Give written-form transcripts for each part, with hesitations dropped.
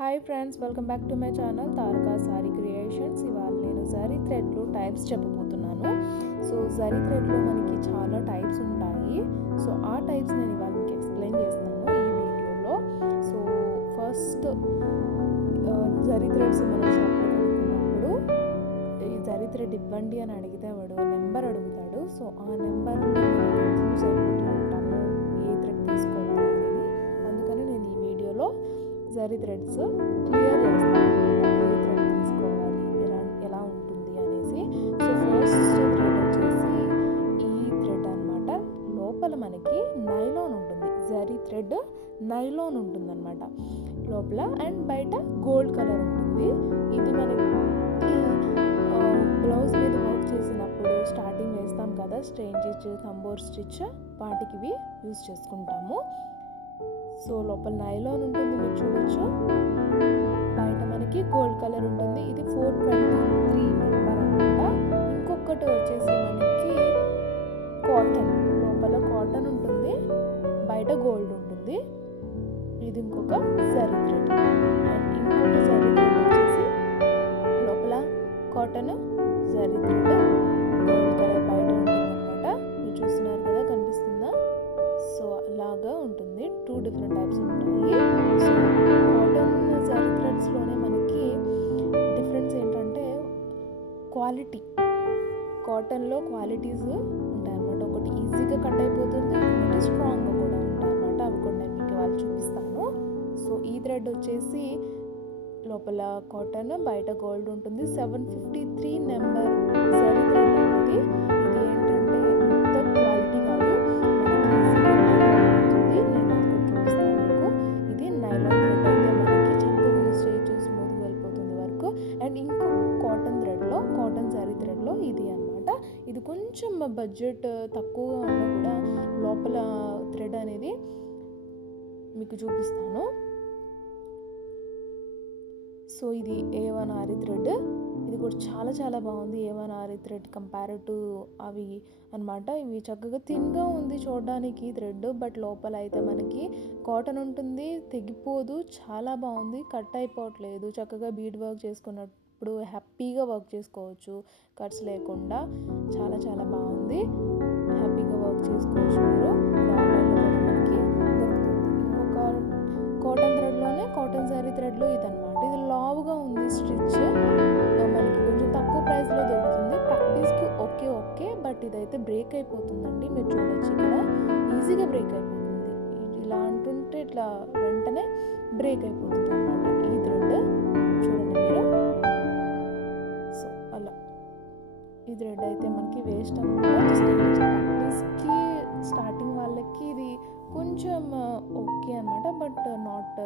Hi friends, welcome back to my channel Taraka sari creations. ఇవాళ నేను జరీ థ్రెడ్లో టైప్స్ చెప్పబోతున్నాను. సో జరీ థ్రెడ్లో మనకి చాలా టైప్స్ ఉంటాయి. సో ఆ టైప్స్ నేను ఇవాళ మీకు ఎక్స్ప్లెయిన్ చేస్తాను ఈ వీడియోలో. సో ఫస్ట్ జరీ థ్రెడ్స్ మనం షాప్లో కొనుక్కున్నప్పుడు ఈ జరీ థ్రెడ్ ఇవ్వండి అని అడిగితే వాడు నెంబర్ అడుగుతాడు. సో ఆ నెంబర్లో మనం కన్ఫ్యూజ్ అయిపోతూ ఉంటాము ఏ థ్రెడ్ తీసుకోవాలి అనేది. అందుకని నేను ఈ వీడియోలో జరీ థ్రెడ్స్ క్లియర్ చేస్తాను, ఏ థ్రెడ్ తీసుకోవాలి, ఎలా ఉంటుంది అనేసి. సో ఫస్ట్ థ్రెడ్ వచ్చేసి ఈ థ్రెడ్ అనమాట. లోపల మనకి నైలాన్ ఉంటుంది, జరీ థ్రెడ్ నైలాన్ ఉంటుంది అనమాట లోపల, అండ్ బయట గోల్డ్ కలర్ ఉంటుంది. ఇది మనకి బ్లౌజ్ మీద వర్క్ చేసినప్పుడు స్టార్టింగ్ వేస్తాం కదా, స్ట్రెయిన్ స్టిచ్, థంబోర్ స్టిచ్, వాటికి ఇవి యూజ్ చేసుకుంటాము. సో లోపల నైలాన్ ఉంటుంది, మీరు చూడొచ్చు. బయట మనకి గోల్డ్ కలర్ ఉంటుంది. ఇది 423 నెంబర్ అనమాట. ఇంకొకటి వచ్చేసి మనకి కాటన్, లోపల కాటన్ ఉంటుంది, బయట గోల్డ్ ఉంటుంది. ఇది ఇంకొక జరీ థ్రెడ్. అండ్ ఇంకొక జరీ థ్రెడ్ వచ్చేసి లోపల cotton, zari thread, gold colour బయట ఉంటుంది అనమాట. మీరు చూస్తున్నారు కదా, కనిపిస్తుందా? సో అలాగా ఉంటుంది. 2 డిఫరెంట్ టైప్స్ ఉంటాయి. సో కాటన్ జరీ థ్రెడ్స్లోనే మనకి డిఫరెన్స్ ఏంటంటే క్వాలిటీ. కాటన్లో క్వాలిటీస్ ఉంటాయన్నమాట. ఒకటి ఈజీగా కట్ అయిపోతుంది, ఇంకొకటి స్ట్రాంగ్గా కూడా ఉంటాయన్నమాట. అవి కూడా నేను మీకు వాళ్ళు చూపిస్తాను. సో ఈ థ్రెడ్ వచ్చేసి లోపల కాటన్, బయట గోల్డ్ ఉంటుంది. 753 నెంబర్ జరీ థ్రెడ్ అనేది. ఇది ఏంటంటే ఇంత క్వాలిటీ కాదు, అండ్ ఇంకో కాటన్ థ్రెడ్లో, కాటన్ జరీ థ్రెడ్లో ఇది అనమాట. ఇది కొంచెం బడ్జెట్ తక్కువగా ఉన్నా కూడా లోపల థ్రెడ్ అనేది మీకు చూపిస్తాను. సో ఇది A1 ఆరి థ్రెడ్. ఇది కూడా చాలా చాలా బాగుంది. A1 aari thread compare to అవి అనమాట. ఇవి చక్కగా థిన్గా ఉంది చూడడానికి థ్రెడ్, బట్ లోపల అయితే మనకి కాటన్ ఉంటుంది, తెగిపోదు, చాలా బాగుంది, కట్ అయిపోవట్లేదు. చక్కగా బీడ్ వర్క్ చేసుకున్నప్పుడు హ్యాపీగా వర్క్ చేసుకోవచ్చు, కట్స్ లేకుండా. చాలా చాలా బాగుంది, హ్యాపీగా వర్క్ చేసుకోవచ్చు మీరు. ఆన్లైన్లో కూడా మనకి దొరుకుతుంది. ఇంకొక కాటన్ థ్రెడ్లోనే, కాటన్ జరీ థ్రెడ్లో ఇదనమాట. ఇది లావుగా ఉంది స్టిచ్, మనకి కొంచెం తక్కువ ప్రైస్లో దొరుకుతుంది. ప్రాక్టీస్కి ఓకే, బట్ ఇదైతే బ్రేక్ అయిపోతుందండి. మీరు చూడొచ్చు ఇక్కడ, ఈజీగా బ్రేక్ అయిపోతుంది. ఇలా అంటుంటే ఇట్లా వెంటనే బ్రేక్ అయిపోతుంది అనమాట ఈ థ్రెడ్. చూడండి మీరు. సో అలా ఈ థ్రెడ్ అయితే మనకి వేస్ట్ అనమాట. ప్రాక్టీస్కి స్టార్టింగ్ వాళ్ళకి ఇది కొంచెం ఓకే అనమాట, బట్ నాట్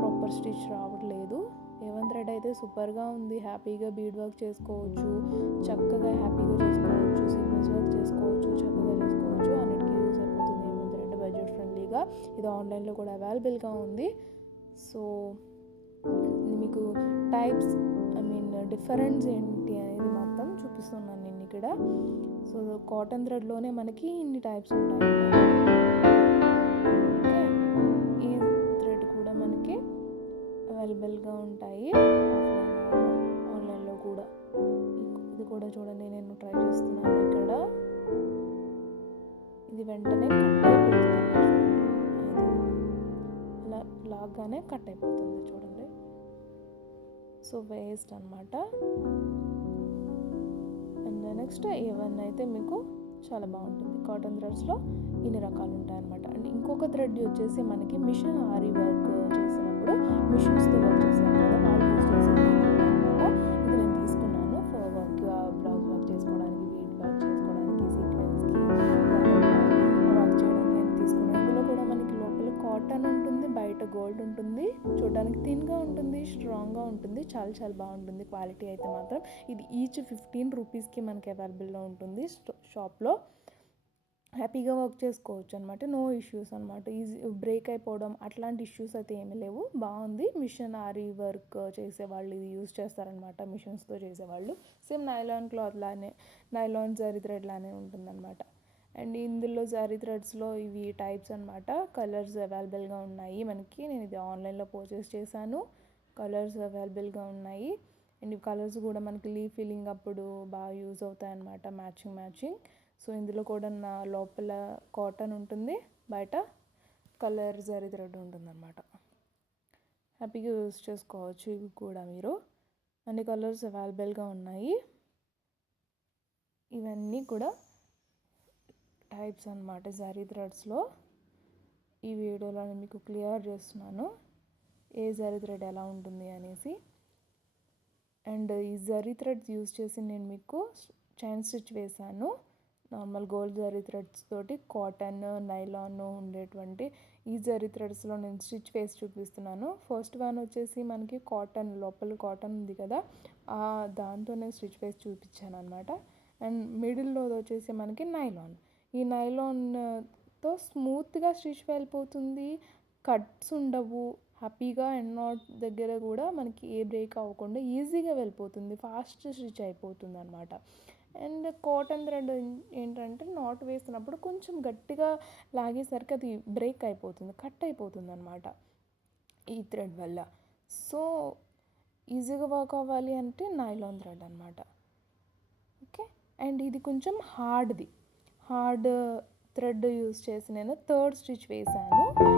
ప్రాపర్ స్టిచ్ రావట్లేదు. A1 థ్రెడ్ అయితే సూపర్గా ఉంది, హ్యాపీగా బీడ్ వర్క్ చేసుకోవచ్చు, చక్కగా హ్యాపీగా చేసుకోవచ్చు, సీక్వెన్స్ వర్క్ చేసుకోవచ్చు, చక్కగా చేసుకోవచ్చు. అన్నిటికీ యూజ్ అయిపోతుంది A1 థ్రెడ్, బడ్జెట్ ఫ్రెండ్లీగా. ఇది ఆన్లైన్లో కూడా అవైలబుల్గా ఉంది. సో మీకు టైప్స్, డిఫరెన్స్ ఏంటి అనేది మొత్తం చూపిస్తున్నాను నేను ఇక్కడ. సో కాటన్ థ్రెడ్లోనే మనకి ఇన్ని టైప్స్ ఉంటాయి. ఈ థ్రెడ్ కూడా మనకి అవైలబుల్గా ఉంటాయి ఆన్లైన్లో కూడా. ఇది కూడా చూడండి, నేను ట్రై చేస్తున్నాను ఇక్కడ. ఇది వెంటనే కట్ అయిపోతుంది, అలా లాగానే కట్ అయిపోతుంది చూడండి. సో వేస్ట్ అనమాట. అండ్ నెక్స్ట్ A1 అయితే మీకు చాలా బాగుంటుంది. కాటన్ థ్రెడ్స్లో ఇన్ని రకాలు ఉంటాయన్నమాట. అండ్ ఇంకొక థ్రెడ్ వచ్చేసి మనకి మిషన్ ఆరి వర్క్ చేసినప్పుడు, మిషన్స్తో వర్క్ చేసాం కదా, వాళ్ళు యూజ్ చేసేది అనమాట. ఇది నేను తీసుకున్నాను ఫర్ వర్క్, బ్లౌజ్ వర్క్ చేసుకోవడానికి, బీడ్ వర్క్ చేసుకోవడానికి, సీక్వెన్స్కి వర్క్ చేయడానికి నేను తీసుకున్నాను. ఇందులో కూడా మనకి లోపల కాటన్ ఉంటుంది, బయట గోల్డ్ ఉంటుంది, చూడడానికి థిన్గా ఉంటుంది, స్ట్రాంగ్గా ఉంటుంది, చాలా చాలా బాగుంటుంది. క్వాలిటీ అయితే మాత్రం ఇది ఈచ్ 15 రూపీస్కి మనకి అవైలబుల్లో ఉంటుంది షాప్లో. హ్యాపీగా వర్క్ చేసుకోవచ్చు అనమాట, నో ఇష్యూస్ అనమాట. ఈజీ బ్రేక్ అయిపోవడం అట్లాంటి ఇష్యూస్ అయితే ఏమీ లేవు. బాగుంది. మిషన్ ఆరి వర్క్ చేసేవాళ్ళు ఇది యూజ్ చేస్తారనమాట, మిషన్స్తో చేసేవాళ్ళు. సేమ్ నైలాన్ క్లాత్ లానే, నైలాన్ జరీ థ్రెడ్ లానే ఉంటుందన్నమాట. అండ్ ఇందులో జరీ థ్రెడ్స్లో ఇవి టైప్స్ అనమాట. కలర్స్ అవైలబుల్గా ఉన్నాయి మనకి. నేను ఇది ఆన్లైన్లో పర్చేస్ చేశాను. కలర్స్ అవైలబుల్గా ఉన్నాయి. అండ్ ఈ కలర్స్ కూడా మనకి లీఫ్ ఫిల్లింగ్ అప్పుడు బాగా యూజ్ అవుతాయి అన్నమాట, మ్యాచింగ్. సో ఇందులో కూడా నా లోపల కాటన్ ఉంటుంది, బయట కలర్ జరీ థ్రెడ్ ఉంటుందన్నమాట. హ్యాపీగా యూజ్ చేసుకోవచ్చు ఇవి కూడా మీరు. అన్ని కలర్స్ అవైలబుల్గా ఉన్నాయి. ఇవన్నీ కూడా టైప్స్ అన్నమాట జరీ థ్రెడ్స్లో. ఈ వీడియోలో నేను మీకు క్లియర్ చేస్తున్నాను ఏ జరీ థ్రెడ్ ఎలా ఉంటుంది అనేసి. అండ్ ఈ జరీ థ్రెడ్స్ యూజ్ చేసి నేను మీకు చైన్ స్టిచ్ వేశాను. నార్మల్ గోల్డ్ జరీ థ్రెడ్స్ తోటి కాటన్, నైలాన్ ఉండేటువంటి ఈ జరీ థ్రెడ్స్లో నేను స్టిచ్ వేసి చూపిస్తున్నాను. ఫస్ట్ వన్ వచ్చేసి మనకి కాటన్, లోపల కాటన్ ఉంది కదా, దాంతోనే స్టిచ్ వేసి చూపించాను అనమాట. అండ్ మిడిల్లో వచ్చేసి మనకి నైలాన్. ఈ నైలాన్తో స్మూత్గా స్టిచ్ వెళ్ళిపోతుంది, కట్స్ ఉండవు హ్యాపీగా. అండ్ నాట్ దగ్గర కూడా మనకి ఏ బ్రేక్ అవ్వకుండా ఈజీగా వెళ్ళిపోతుంది, ఫాస్ట్ స్టిచ్ అయిపోతుంది అనమాట. అండ్ కాటన్ థ్రెడ్ ఏంటంటే నాట్ వేసినప్పుడు కొంచెం గట్టిగా లాగేసరికి అది బ్రేక్ అయిపోతుంది, కట్ అయిపోతుంది అనమాట ఈ థ్రెడ్ వల్ల. సో ఈజీగా వర్క్ అవ్వాలి అంటే నైలాన్ థ్రెడ్ అనమాట. ఓకే. అండ్ ఇది కొంచెం హార్డ్ థ్రెడ్ యూస్ చేసి నేను థర్డ్ స్టిచ్ వేసాను.